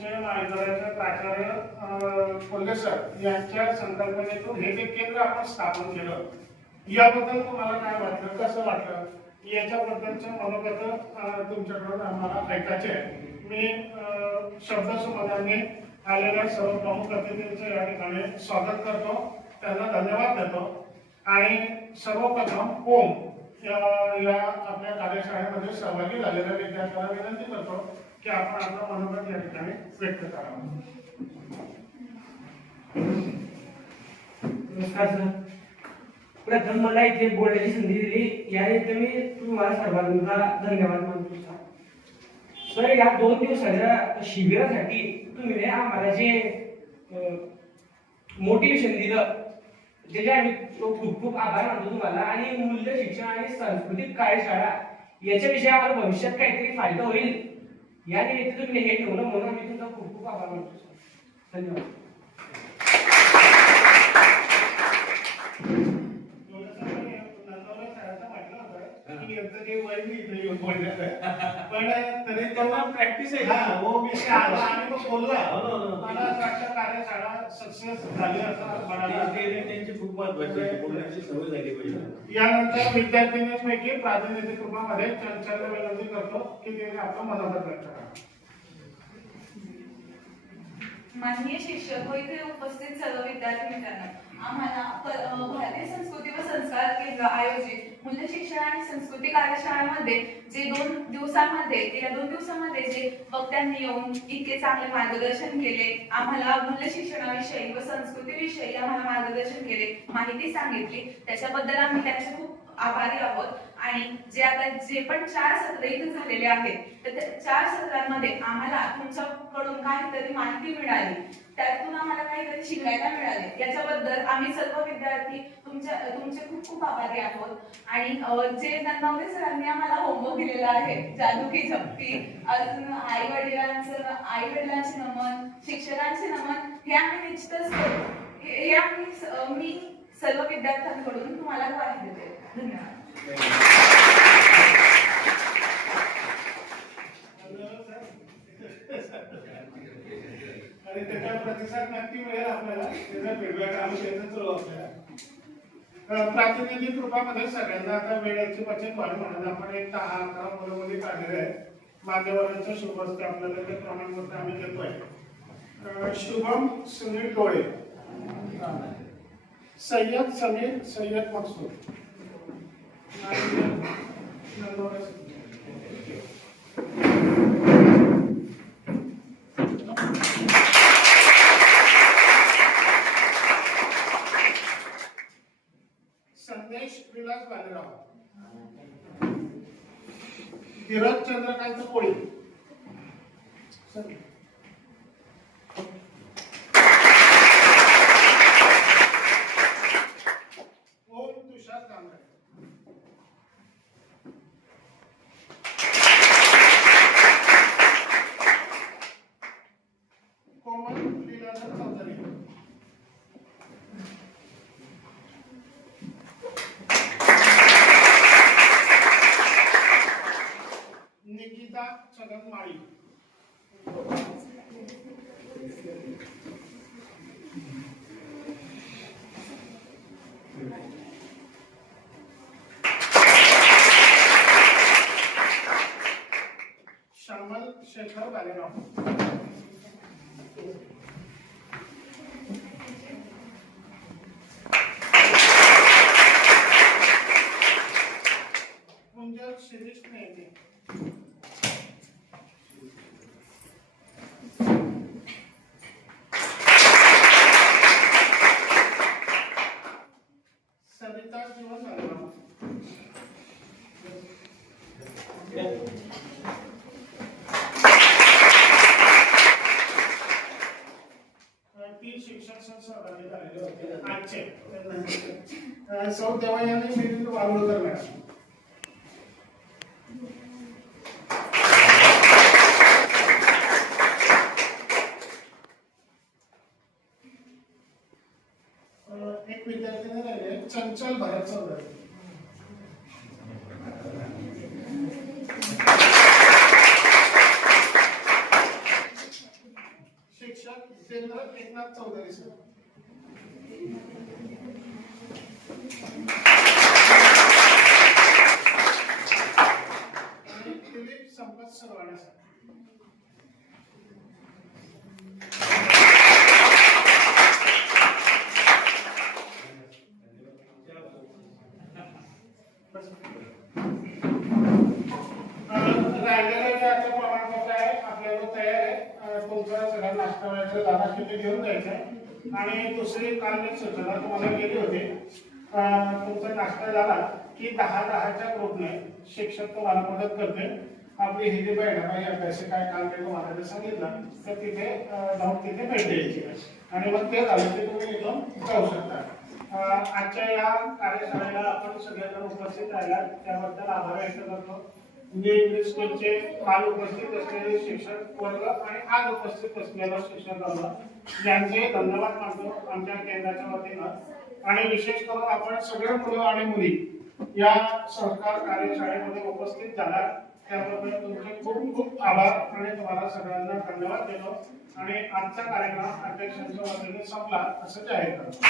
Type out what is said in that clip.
हायस्कूलचे महाविद्यालयाचे प्राचार्य कोल्हे सर यांच्या संकल्पनेतून हे जे केंद्र आपण स्थापन केलं याबद्दल तुम्हाला काय वाटलं? कसं वाटलं? याच्याबद्दलचं मनोगत तुमच्याकडून आम्हाला ऐकायचे आहे. मी शब्दसुमधाने आलेल्या सर्व प्रमुख अतिथींचं या ठिकाणी स्वागत करतो. त्यांना धन्यवाद देतो. आणि सर्वप्रथम ओम या आपल्या कार्यशाळेमध्ये सहभागी झालेल्या विद्यार्थ्यांना विनंती करतो की आपण आपलं मनोगत या ठिकाणी व्यक्त करावं. नमस्कार सर. प्रथम मला इथे बोलण्याची संधी दिली. यानिमित्त मी तुम्हाला सर्वांना धन्यवाद मानतो सर. या दोन दिवसाच्या शिबिरासाठी तुम्ही आम्हाला जे मोटिवेशन दिलं त्याचे आम्ही खूप खूप आभार मानतो तुम्हाला. आणि मूल्य शिक्षण आणि सांस्कृतिक कार्यशाळा याच्याविषयी आम्हाला भविष्यात काहीतरी फायदा होईल. या निमित्त तुम्ही हे ठेवलं म्हणून आम्ही तुमचा खूप खूप आभार मानतो धन्यवाद नंदवला सरांचं म्हटलं होतं की यांचं काही वय नाही इथे येऊन बोलण्याचं. पण तरी त्यांना practice आहे. हा, हो मी ते आलो आणि तो बोलला हो, हो, हो. मला असं वाटतं कार्यशाळा सक्सेस झाली असं ते- त्यांची खूप महत्वाची. बोलण्याची सवय झाली पाहिजे यानंतर विद्यार्थिनींपैकी चंचलला विनंती करतो की तिने आपलं व्यक्त करा माननीय शिक्षक व इथे उपस्थित सर्व विद्यार्थी मित्रांनो आम्हाला भारतीय संस्कृती व संस्कार केंद्र आयोजित मूल्य शिक्षण आणि संस्कृती कार्यशाळेमध्ये जे दोन दिवसांमध्ये गेल्या दोन दिवसांमध्ये जे वक्त्यांनी येऊन इतके चांगले मार्गदर्शन केले आम्हाला मूल्य शिक्षणाविषयी व संस्कृतीविषयी आम्हाला मार्गदर्शन केले माहिती सांगितली. त्याच्याबद्दल आम्ही त्यांचे खूप आभारी आहोत. आणि जे आता जे पण चार सत्र इथे झालेले आहेत तर त्या चार सत्रांमध्ये आम्हाला तुमच्याकडून काहीतरी माहिती मिळाली. त्यातून आम्हाला काहीतरी शिकायला मिळाले याच्याबद्दल आम्ही सर्व विद्यार्थी तुमच्या तुमचे खूप खूप आभारी आहोत. आणि जे नन्नावरे सरांनी आम्हाला होमवर्क दिलेला आहे जादू की झपकी अजून आई वडिलांचं आई वडिलांचे नमन शिक्षकांचे नमन हे आम्ही निश्चितच करू हे आम्ही मी सर्व विद्यार्थ्यांकडून तुम्हाला ग्वाही देते. धन्यवाद आणि त्याचा प्रतिसाद नक्की मिळेल आपल्याला त्याचा फीडबॅक आम्ही देतच राहू आपल्याला प्रातिनिधिक रूपामध्ये सगळ्यांना आता वेळेची बचत व्हावी म्हणून आपण एक दहा अकरा मुलं मुली काढलेले आहेत. मान्यवरांच्या शुभ आपल्याला ते प्रमाणपत्र आम्ही देतोय. शुभम सुनील डोळे. सय्यद समीर सय्यद मकसूद. आणि नंदोरे किरण चंद्रकांत कोळी तीन शिक्षक सण झालेले होते. आजचे. मिलिंद मॅडम. एक विद्यार्थ्याने राहिले. चंचल भरत चौधरी. शिक्षक जितेंद्र एकनाथ चौधरी सर. दिलीप संपत सरवाडे सर. राहिलेलं जे आता प्रमाणपत्र आहे आपल्याला तयार आहे अं, सगळ्या सगळा नाश्ता व्हायचा दादा तिथे घेऊन जायचं आणि दुसरे काल मी सूचना तुम्हाला गेले होते. तुमचा नाश्ता झाला की दहा दहाच्या ग्रुपने शिक्षक तुम्हाला मदत करते आपली हे जी बॅग काय काल मी तुम्हाला जे सांगितलं तर तिथे जाऊन तिथे भेट द्यायची. आणि मग ते झालं की तुम्ही इथून जाऊ शकता. आजच्या या कार्यशाळेला आपण सगळेजण उपस्थित राहिला त्याबद्दल आभार व्यक्त करतो. जे स्कूलचे काल उपस्थित असलेले शिक्षक वर्ग आणि आज उपस्थित असलेला शिक्षक वर्ग यांचे धन्यवाद मानतो आमच्या केंद्राच्या वतीनं. आणि विशेष करून आपण सगळे मुलं आणि मुली या सरकार कार्यशाळेमध्ये उपस्थित झाला त्याबद्दल तुमचे खूप खूप आभार आणि तुम्हाला सगळ्यांना धन्यवाद देतो. आणि आजचा कार्यक्रम अध्यक्षांच्या वतीने संपला. असं जाहीर करतो.